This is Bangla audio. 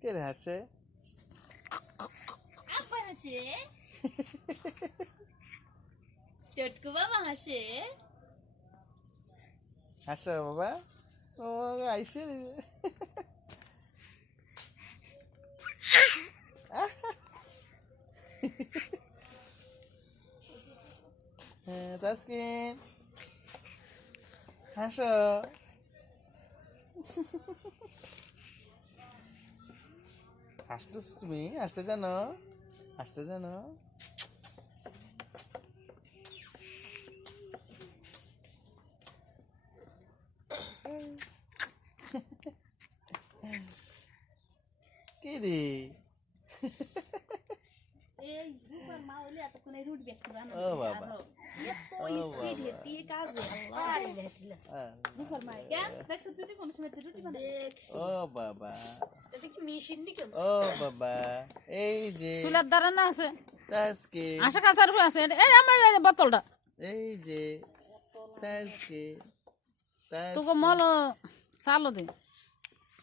কে রে হাসে? চটকু বাবা হাসে। হাসো বাবা। ও আইসে তাসকিন হাসো। হাসতেছ তুমি? হাসতে জানো? হাসতে জানো? কি রে? এই রূপার মা হইলে এতক্ষণ এই রুটি বেচতে বানানো। ও বাবা। এত স্পিড হেঁটে কাজে আল্লাহ বেচলা। রূপার মা কেন দেখছ তুই কোন সময় রুটি বানাই দেখছ? ও বাবা। এটা কি মেশিন নি কেন? ও বাবা। এই যে চুলার দ্বারা না আছে তাসকিন। আশা কাছার উপর আছে এই আমার এই বোতলটা এই যে তাসকিন। তোকে মল চালো দে